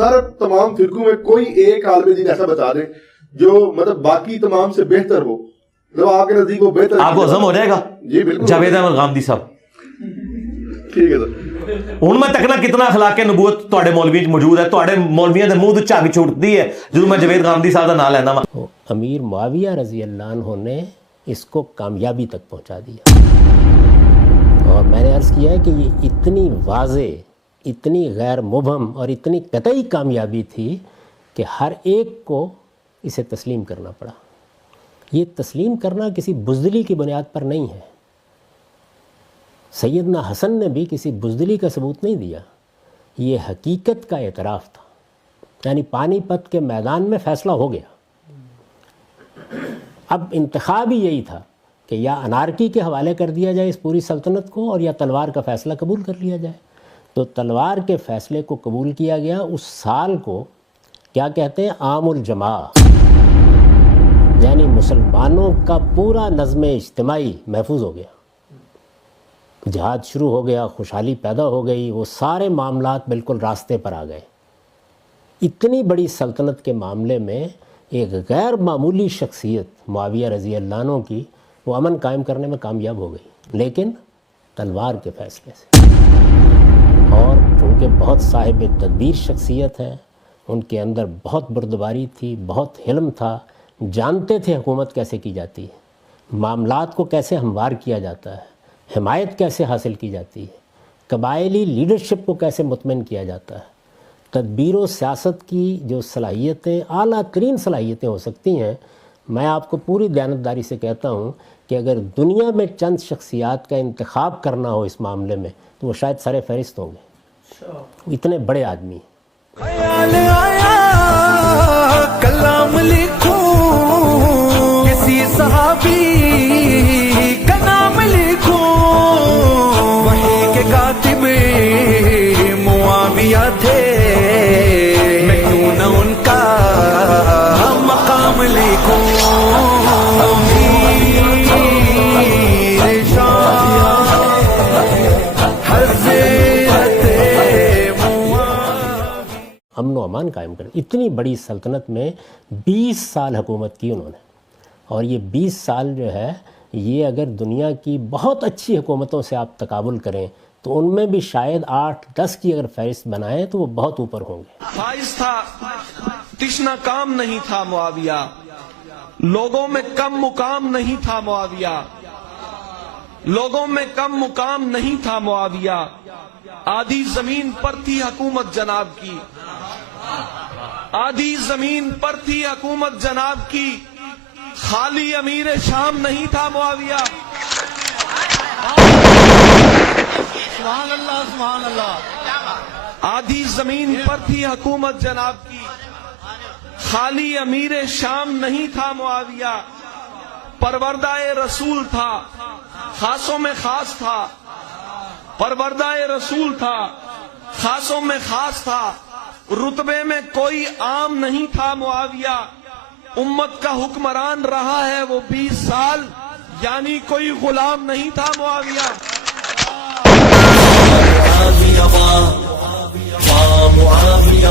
سارے تمام فرقوں میں کوئی ایک عالم دین ایسا بتا دیں جو مطلب باقی تمام سے بہتر ہو، مطلب آپ کے نزدیک وہ بہتر. آپ کو ہضم ہو جائے گا؟ جی بالکل. جاوید احمد غامدی صاحب. ٹھیک ہے سر. ہوں میں تکنا کتنا اخلاق نبوت تواڈے مولوی موجود ہے، تواڈے مولویاں دے منہ تو جھگ چھوٹتی ہے جدوں میں جاوید غامدی صاحب دا نام لینا وا. امیر معاویہ رضی اللہ عنہ نے اس کو کامیابی تک پہنچا دیا، اور میں نے عرض کیا ہے کہ یہ اتنی واضح، اتنی غیر مبہم اور اتنی قطعی کامیابی تھی کہ ہر ایک کو اسے تسلیم کرنا پڑا. یہ تسلیم کرنا کسی بزدلی کی بنیاد پر نہیں ہے. سیدنا حسن نے بھی کسی بزدلی کا ثبوت نہیں دیا، یہ حقیقت کا اعتراف تھا. یعنی پانی پت کے میدان میں فیصلہ ہو گیا، اب انتخاب ہی یہی تھا کہ یا انارکی کے حوالے کر دیا جائے اس پوری سلطنت کو، اور یا تلوار کا فیصلہ قبول کر لیا جائے. تو تلوار کے فیصلے کو قبول کیا گیا. اس سال کو کیا کہتے ہیں، عام الجماع، یعنی مسلمانوں کا پورا نظم اجتماعی محفوظ ہو گیا. جہاد شروع ہو گیا، خوشحالی پیدا ہو گئی، وہ سارے معاملات بالکل راستے پر آ گئے. اتنی بڑی سلطنت کے معاملے میں ایک غیر معمولی شخصیت معاویہ رضی اللہ عنہ کی وہ امن قائم کرنے میں کامیاب ہو گئی، لیکن تلوار کے فیصلے سے. اور چونکہ بہت صاحب تدبیر شخصیت ہیں، ان کے اندر بہت بردباری تھی، بہت حلم تھا، جانتے تھے حکومت کیسے کی جاتی ہے، معاملات کو کیسے ہموار کیا جاتا ہے، حمایت کیسے حاصل کی جاتی ہے، قبائلی لیڈرشپ کو کیسے مطمئن کیا جاتا ہے. تدبیر و سیاست کی جو صلاحیتیں اعلیٰ ترین صلاحیتیں ہو سکتی ہیں، میں آپ کو پوری دیانتداری سے کہتا ہوں کہ اگر دنیا میں چند شخصیات کا انتخاب کرنا ہو اس معاملے میں تو وہ شاید سر فہرست ہوں گے. اتنے بڑے آدمی ہیں. خیال آیا کلام لکھوں کسی صحابی کا نام لکھوں، وحی کے کاتب معاویہ تھے، میں کیوں نہ ان کا مقام لکھوں. امن و امان قائم کر. اتنی بڑی سلطنت میں 20 سال حکومت کی انہوں نے، اور یہ 20 سال جو ہے یہ اگر دنیا کی بہت اچھی حکومتوں سے آپ تقابل کریں تو ان میں بھی شاید 8-10 کی اگر فہرست بنائیں تو وہ بہت اوپر ہوں گے. فائز تھا، تشنا کام نہیں تھا معاویہ، لوگوں میں کم مقام نہیں تھا معاویہ، لوگوں میں کم مقام نہیں تھا معاویہ. آدھی زمین پر تھی حکومت جناب کی، آدھی زمین پر تھی حکومت جناب کی، خالی امیر شام نہیں تھا معاویہ. سبحان اللہ سبحان اللہ. آدھی زمین پر تھی حکومت جناب کی، خالی امیر شام نہیں تھا معاویہ. پروردہ رسول تھا، خاصوں میں خاص تھا، پروردہ رسول تھا، خاصوں میں خاص تھا. رتبے میں کوئی عام نہیں تھا معاویہ. امت کا حکمران رہا ہے وہ 20 سال، یعنی کوئی غلام نہیں تھا معاویہ. Muawiya